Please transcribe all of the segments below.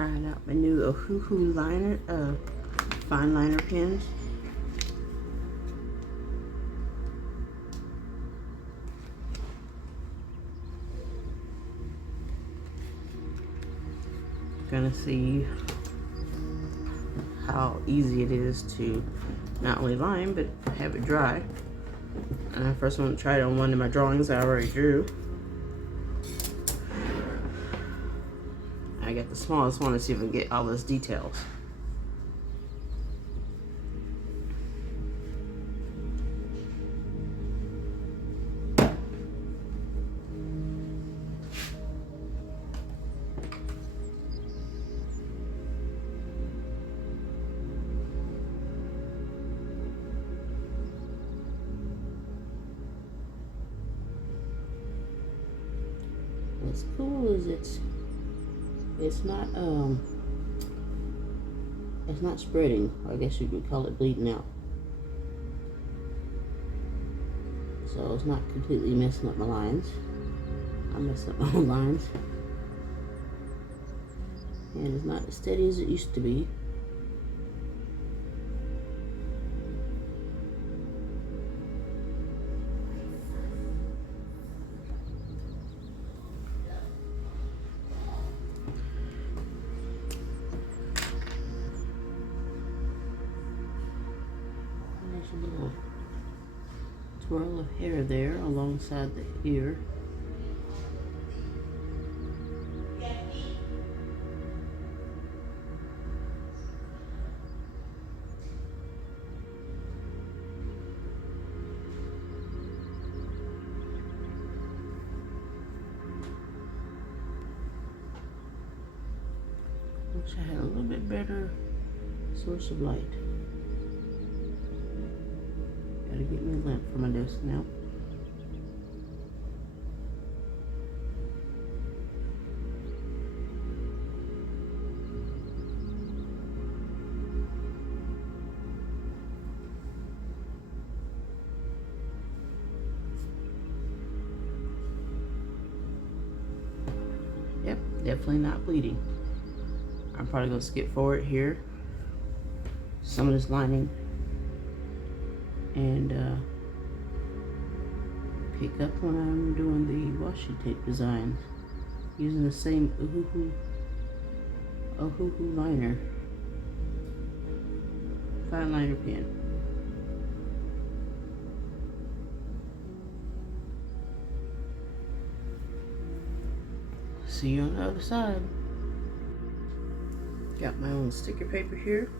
Trying out my new Ohuhu liner, fine liner pens. Gonna see how easy it is to not only line but have it dry. And I first want to try it on one of my drawings I already drew. I got the smallest one to see if I can get all those details. What's cool is it's not spreading. I guess you could call it bleeding out. So it's not completely messing up my lines. I'm messing up my own lines. And it's not as steady as it used to be. There's a little twirl of hair there alongside the ear. Wish I had a little bit better source of light. Gotta get me a lamp for my desk now. Yep, definitely not bleeding. I'm probably gonna skip forward here. Some of this lining. And pick up when I'm doing the washi tape designs using the same Ohuhu liner, fine liner pen. See you on the other side. Got my own sticker paper here.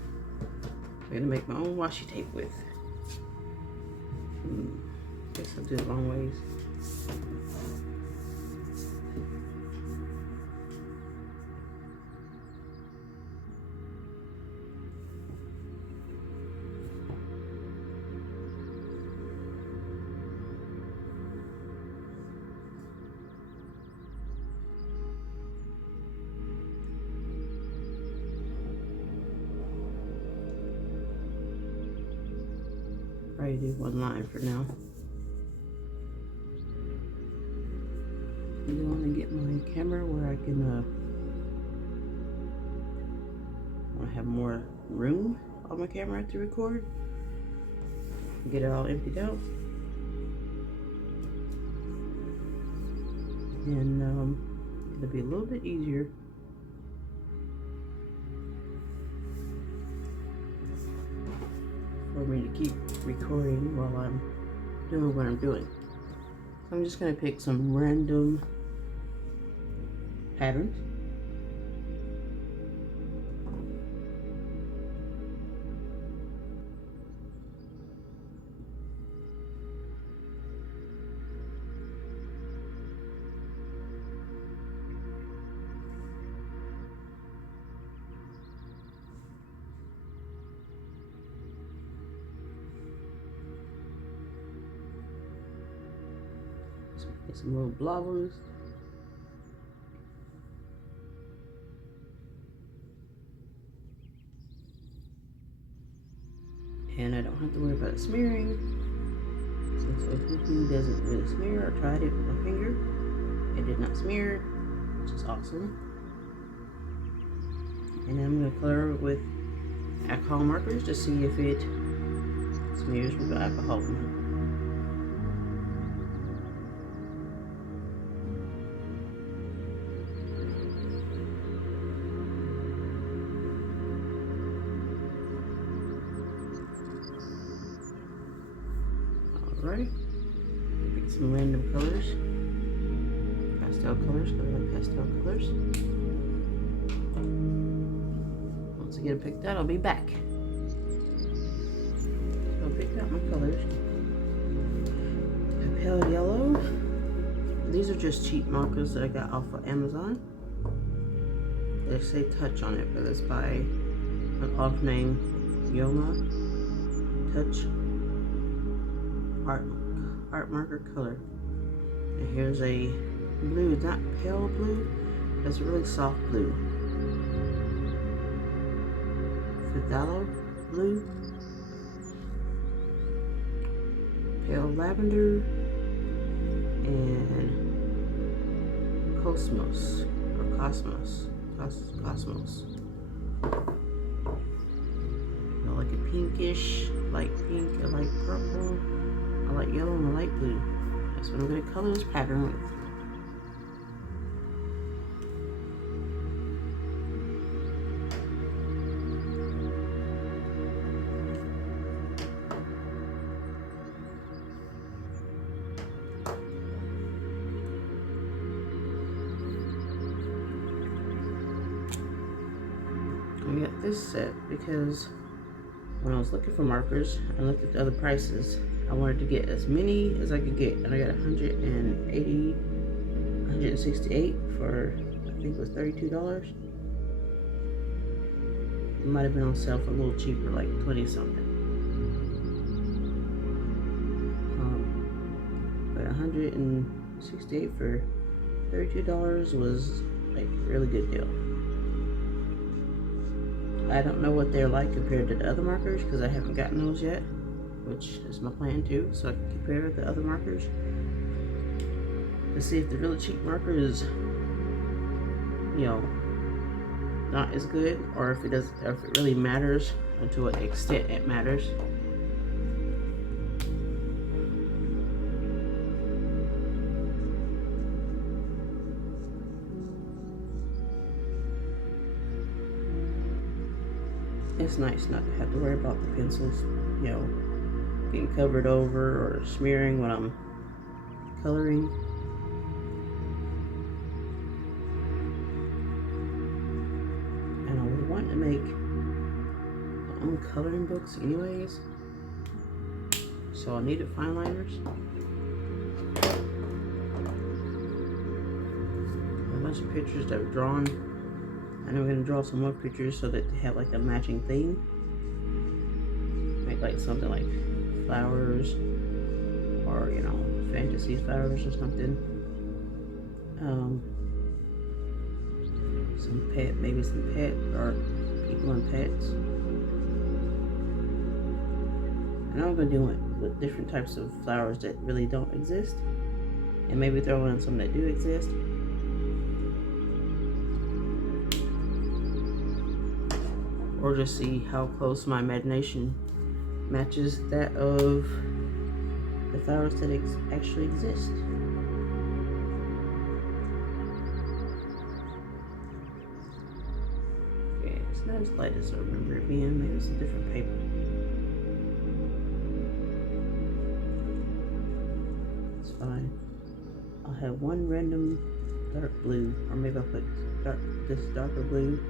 I'm gonna make my own washi tape with. Guess I'll do it long ways. Probably do one line for now. I want to get my camera where I can want to have more room on my camera to record. Get it all emptied out. And it'll be a little bit easier for me to keep recording while I'm doing what I'm doing. So I'm just going to pick some random patterns. Get some little blobbles. And I don't have to worry about smearing. Since Ohuhu doesn't really smear, I tried it with my finger. It did not smear, which is awesome. And then I'm going to color with alcohol markers to see if it smears with the alcohol. Alright, pick some random colors, pastel colors, because I like pastel colors. Once I get it picked out, I'll be back. So I picked out my colors. A pale yellow. These are just cheap markers that I got off of Amazon. They say touch on it, but it's by an author named Yoma Touch art marker color. And here's a blue. It's not pale blue, but it's a really soft blue. Phthalo blue, pale lavender, and cosmos. I like a pinkish, light pink, I like purple, I like yellow, and I like blue. That's what I'm going to color this pattern with. I got this set because when I was looking for markers, I looked at the other prices. I wanted to get as many as I could get, and I got 168 for, I think it was $32. It might have been on sale for a little cheaper, like 20 something. But 168 for $32 was like a really good deal. I don't know what they're like compared to the other markers because I haven't gotten those yet, which is my plan too, so I can compare the other markers to see if the really cheap marker is, you know, not as good, or if it does, or if it really matters, and to what extent it matters. It's nice not to have to worry about the pencils, you know, getting covered over or smearing when I'm coloring. And I would want to make my own coloring books anyways, so I needed fine liners. A bunch of pictures that were drawn. And I'm going to draw some more pictures so that they have like a matching theme. Make like something like flowers, or, you know, fantasy flowers or something. Some pet, maybe some pet, or people and pets. And I'm going to do it with different types of flowers that really don't exist, and maybe throw in some that do exist. Or just see how close my imagination matches that of the flowers that actually exist. Okay, it's not as light as I remember it being. Maybe it's a different paper. It's fine. I'll have one random dark blue, or maybe I'll put this darker blue,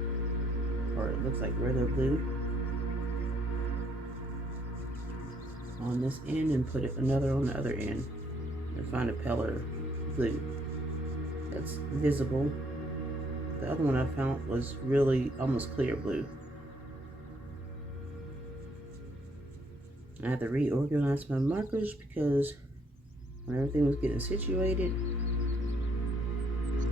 or it looks like regular blue, on this end, and put another on the other end, and find a paler blue that's visible. The other one I found was really almost clear blue. I had to reorganize my markers because when everything was getting situated,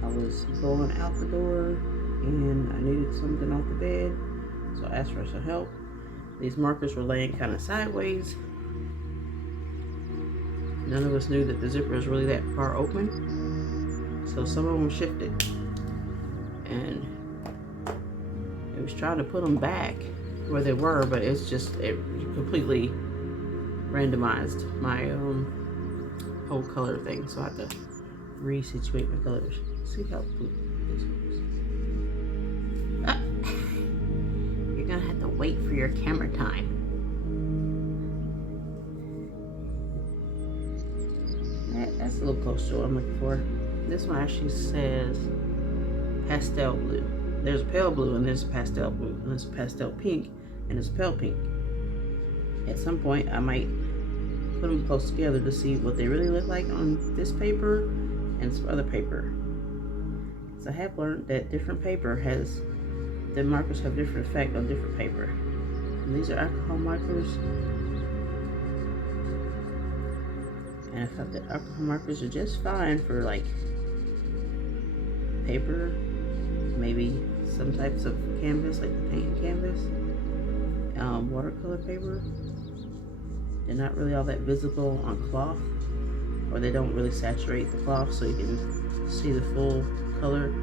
I was going out the door and I needed something off the bed, so I asked for some help. These markers were laying kind of sideways. None of us knew that the zipper was really that far open, so some of them shifted, and It was trying to put them back where they were, but it completely randomized my whole color thing, so I have to resituate my colors. See how blue this looks. You're gonna have to wait for your camera time. That's a little close to what I'm looking for. This one actually says pastel blue. There's a pale blue and there's a pastel blue and there's a pastel pink and there's a pale pink. At some point I might put them close together to see what they really look like on this paper and some other paper. So I have learned that different paper has, the markers have different effect on different paper. And these are alcohol markers. And I thought that alcohol markers are just fine for like paper, maybe some types of canvas, like the paint canvas, watercolor paper. They're not really all that visible on cloth, or they don't really saturate the cloth so you can see the full color.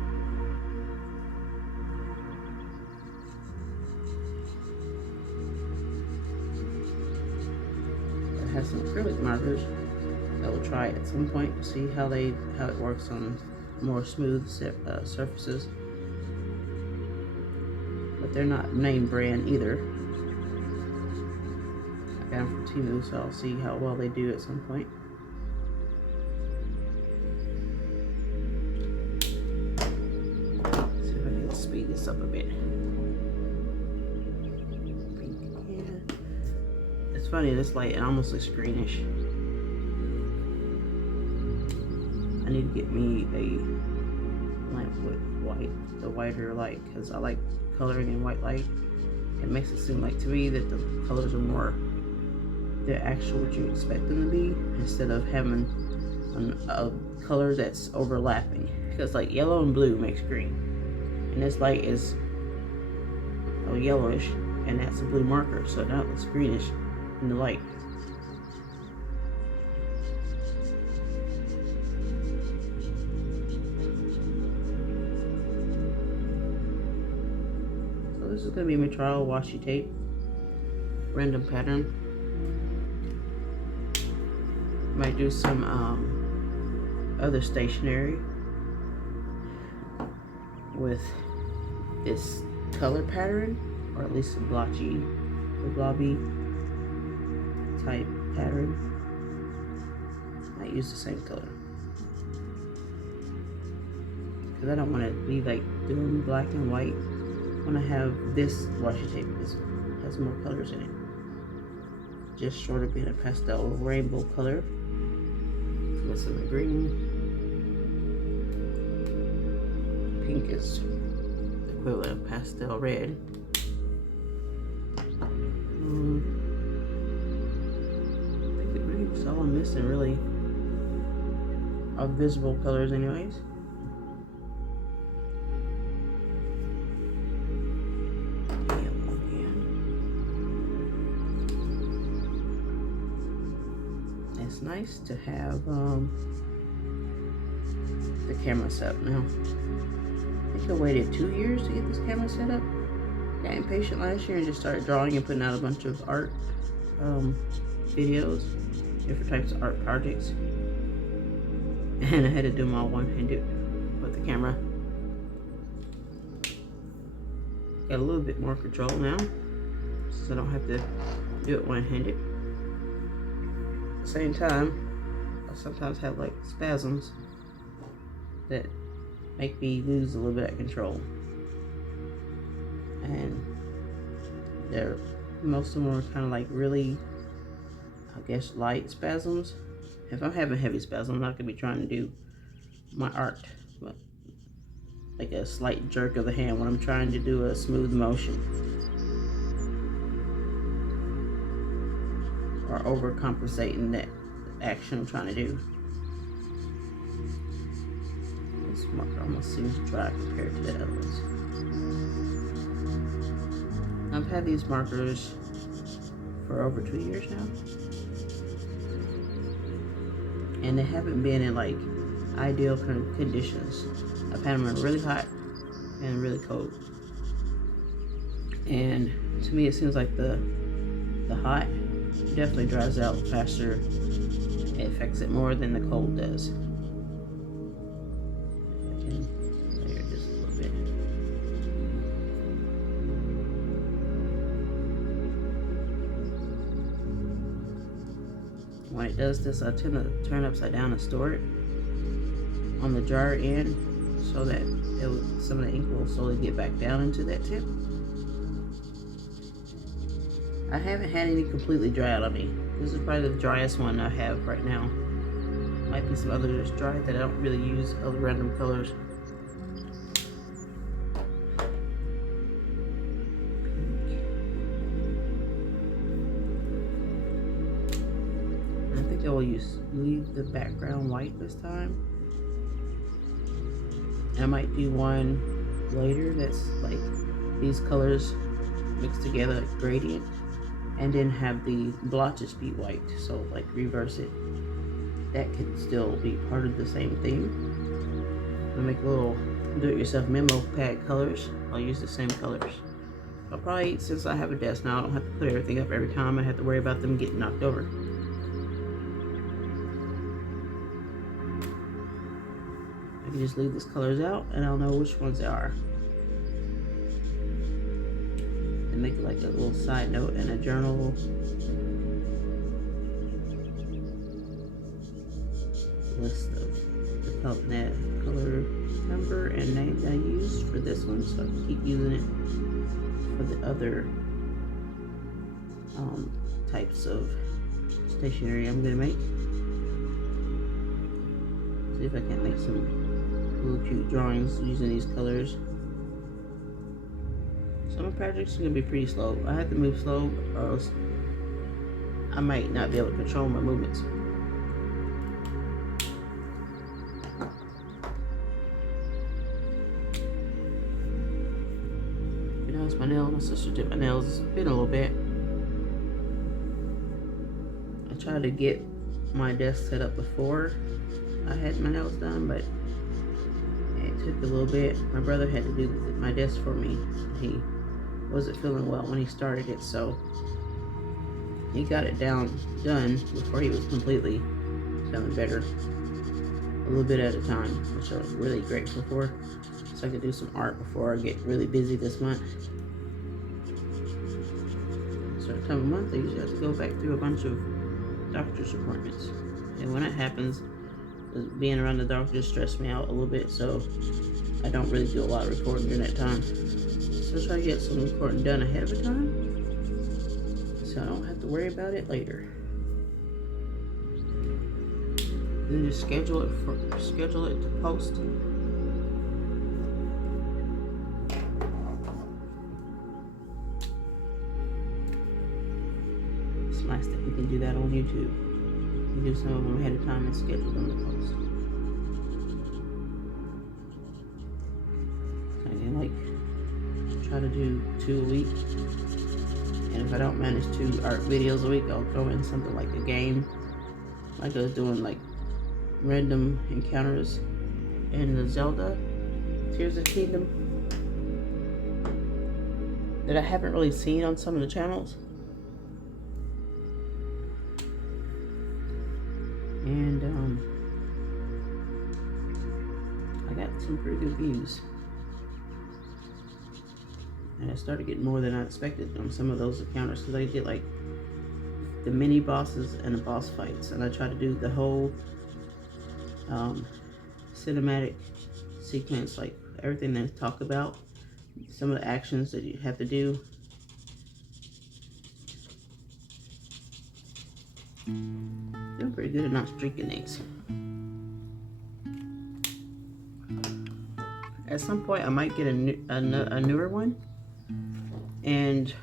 It has some acrylic markers that we'll try at some point to see how it works on more smooth surfaces. But they're not name brand either. I got them from Temu, so I'll see how well they do at some point. See if I can speed this up a bit. Pink, yeah. It's funny, this light, it almost looks greenish. I need to get me a lamp with white, the whiter light, because I like coloring in white light. It makes it seem like to me that the colors are more, they're actual what you expect them to be, instead of having a color that's overlapping. Because like yellow and blue makes green, and this light is yellowish, and that's a blue marker, so now it looks greenish in the light. This is going to be my trial washi tape, random pattern. Might do some other stationery with this color pattern, or at least a blotchy, blobby type pattern. Might use the same color, because I don't want to be like doing black and white. When I have this washi tape, this has more colors in it. Just short of being a pastel rainbow color with some green. Pink is the equivalent of pastel red. I think the green is all I'm missing really of visible colors anyways. It's nice to have the camera set up now. I think I waited 2 years to get this camera set up. Got impatient last year and just started drawing and putting out a bunch of art videos, different types of art projects. And I had to do them all one-handed with the camera. Got a little bit more control now, so I don't have to do it one-handed. At the same time, I sometimes have like spasms that make me lose a little bit of control, and most of them are kind of like really, I guess, light spasms. If I'm having heavy spasms, I'm not gonna be trying to do my art, but like a slight jerk of the hand when I'm trying to do a smooth motion, or overcompensating that action I'm trying to do. This marker almost seems dry compared to the other ones. I've had these markers for over 2 years now, and they haven't been in like ideal conditions. I've had them in really hot and really cold. And to me, it seems like the hot definitely dries out faster. It affects it more than the cold does. I can layer just a little bit. When it does this, I tend to turn it upside down and store it on the jar end so that some of the ink will slowly get back down into that tip. I haven't had any completely dry out on me. This is probably the driest one I have right now. Might be some others dry that I don't really use other random colors. And I think I will leave the background white this time. I might do one later that's like these colors mixed together, like gradient, and then have the blotches be white, so like reverse it. That could still be part of the same theme. I'll make a little do-it-yourself memo pad colors. I'll use the same colors. I'll probably, since I have a desk now, I don't have to put everything up every time. I have to worry about them getting knocked over. I can just leave these colors out and I'll know which ones they are. And make it like a little side note in a journal. List of the color number and name that I used for this one, so I can keep using it for the other types of stationery I'm gonna make. See if I can make some little cute drawings using these colors. Some projects are gonna be pretty slow. I have to move slow or else I might not be able to control my movements. That was my nail. My sister did my nails. It's been a little bit. I tried to get my desk set up before I had my nails done, but it took a little bit. My brother had to do my desk for me. He wasn't feeling well when he started it, so he got it done before he was completely feeling better, a little bit at a time, which I was really grateful for, so I could do some art before I get really busy this month. Certain time of month, I usually have to go back through a bunch of doctor's appointments, and when it happens, being around the doctor stressed me out a little bit, so I don't really do a lot of recording during that time. So I try to get some recording done ahead of time, so I don't have to worry about it later. Then just schedule it to post. It's nice that we can do that on YouTube. We do some of them ahead of time and schedule them to post. So I can like try to do 2 a week, and if I don't manage 2 art videos a week, I'll throw in something like a game, like I was doing like random encounters in the Zelda Tears of the Kingdom that I haven't really seen on some of the channels. And I got some pretty good views. And I started getting more than I expected on some of those encounters, because I did like the mini bosses and the boss fights, and I try to do the whole cinematic sequence, like everything they talk about, some of the actions that you have to do. Doing pretty good at not streaking these. At some point I might get a newer one, and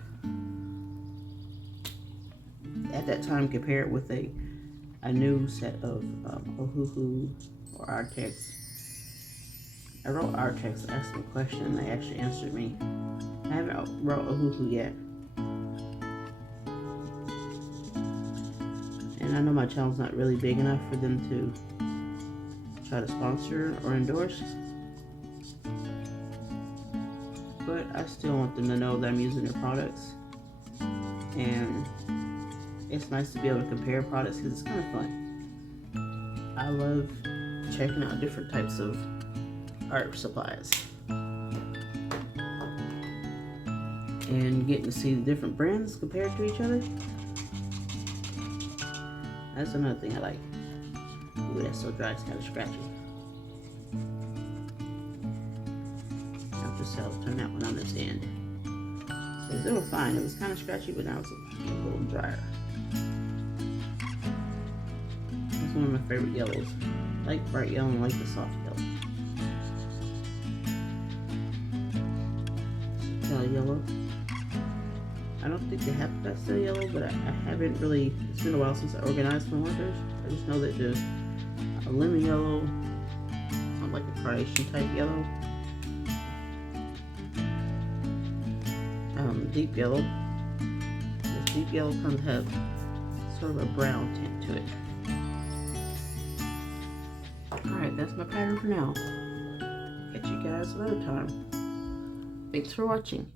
at that time compare it with a new set of Ohuhu or Artex. I wrote Artex, asked them a question, and they actually answered me. I haven't wrote Ohuhu yet. And I know my channel's not really big enough for them to try to sponsor or endorse. but I still want them to know that I'm using their products. And it's nice to be able to compare products because it's kind of fun. I love checking out different types of art supplies and getting to see the different brands compared to each other. That's another thing I like. Ooh, that's so dry, it's kind of scratchy. I'll just turn that one on this end. So they were fine. It was kind of scratchy, but now it's a little drier. That's one of my favorite yellows. I like bright yellow and I like the soft yellow. Pastel yellow. I don't think they have pastel yellow, but I haven't really, it's been a while since I organized my markers. I just know that there's a lemon yellow, something like a carnation type yellow. Deep yellow. This deep yellow kind of have sort of a brown tint to it. Alright, that's my pattern for now. Catch you guys another time. Thanks for watching.